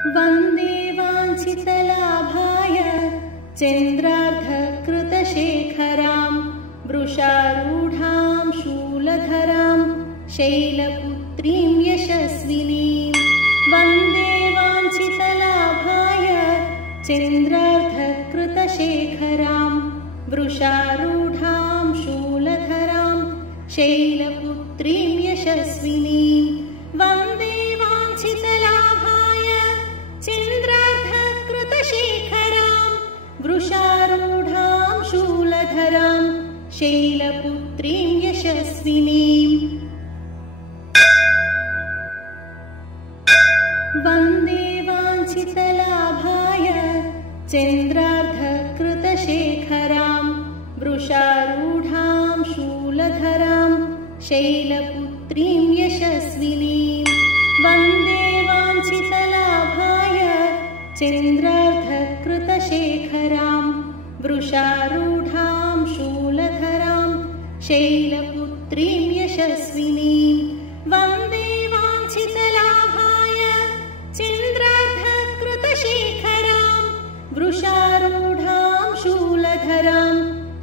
वन्दे वाञ्छितलाभाय चन्द्रार्धकृतशेखरां वृषारूढां शूलधरां शैलपुत्रीं यशस्विनीं। वन्दे वाञ्छितलाभाय चन्द्रार्धकृतशेखरां वृषारूढां शूलधरां शैलपुत्रीं यशस्विनीं। वन्दे वाञ्छितलाभाय चन्द्रार्धकृतशेखरां वृषारूढां शूलधरां शैलपुत्रीं यशस्विनीं। वन्दे वाञ्छितलाभाय चन्द्रार्धकृतशेखरां वृषारूढां शूलधरां शैलपुत्रीं यशस्विनीं। वन्दे वाञ्छितलाभाय चन्द्रार्धकृतशेखरां वृषारूढां शूलधरां शैलपुत्रीं यशस्विनीं। वन्दे वाञ्छितलाभाय चन्द्रार्धकृतशेखरां वृषारूढां शूलधरां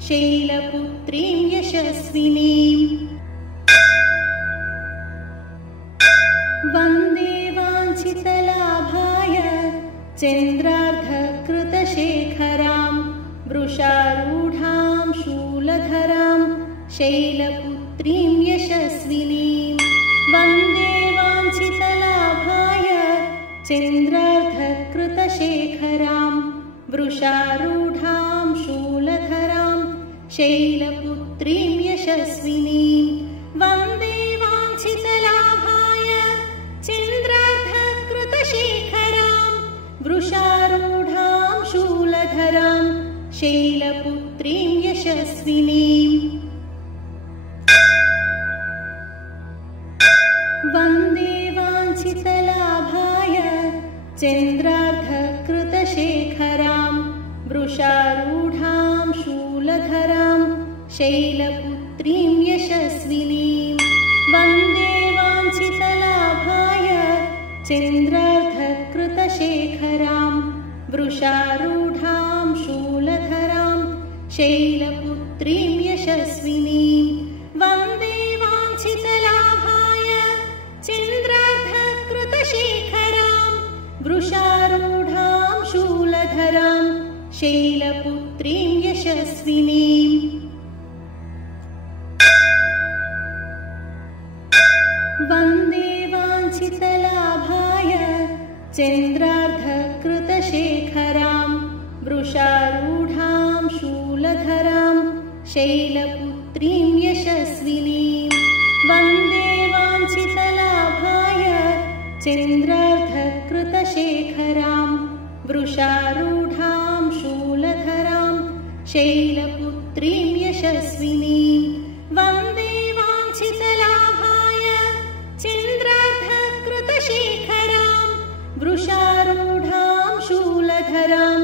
शैलपुत्रीं यशस्विनीं। वन्दे वाञ्छितलाभाय चन्द्रार्धकृतशेखरां वृषारूढां शूलधरां शैलपुत्रीं यशस्विनीं। वन्दे वाञ्छितलाभाय चन्द्रार्धकृतशेखरां वृषारूढां शूलधरां शैलपुत्रीं यशस्विनीं। वन्दे वाञ्छितलाभाय चन्द्रार्धकृतशेखरां वृषारूढां शूलधरां शैलपुत्रीं यशस्विनीं। वन्दे वाञ्छितलाभाय चन्द्रार्धकृतशेखरां वृषारूढां शूलधरां शैलपुत्रीं यशस्विनीं। वन्दे वाञ्छितलाभाय चन्द्रार्धकृतशेखरां वृषारूढां शूलधरां शैलपुत्रीं यशस्विनीं। वन्दे वाञ्छितलाभाय चन्द्रार्धकृतशेखरां वृषारूढां शूलधरां शैलपुत्रीं यशस्विनीं। वन्दे वाञ्छितलाभाय चन्द्रार्धकृतशेखरां वृषारूढां शूलधरां शैलपुत्रीं यशस्विनीं। वन्दे वाञ्छितलाभाय चन्द्रार्धकृतशेखरां वृषारूढां शूलधरां शैलपुत्रीं यशस्विनीं। वन्दे वाञ्छितलाभाय चन्द्रार्धकृतशेखरां वृषारूढां शूलधरां शैलपुत्रीं यशस्विनीं। वन्दे वाञ्छितलाभाय चन्द्रार्धकृतशेखरां वृषारूढां शूलधरां शैलपुत्रीं यशस्विनीं। वन्दे वाञ्छितलाभाय चन्द्रार्धकृतशेखरां वृषारूढां शूलधरां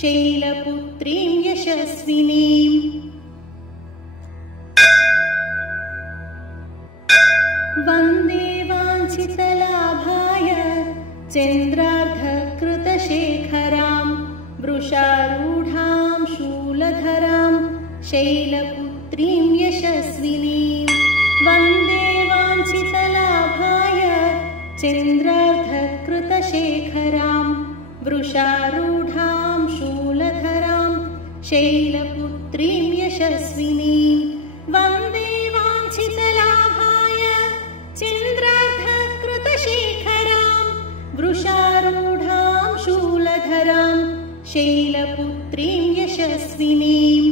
शैलपुत्रीं यशस्विनीं। वन्दे वाञ्छितलाभाय चन्द्रार्धकृतशेखरां वृषारूढां शूलधरां शैलपुत्रीं यशस्विनीं। वन्दे वाञ्छितलाभाय चन्द्रार्धकृतशेखरां वृषारूढां शूलधरां शैलपुत्रीं यशस्विनीं। वन्दे वाञ्छितलाभाय चन्द्रार्धकृतशेखरां वृषारूढां शूलधरां शैलपुत्रीं यशस्विनीं।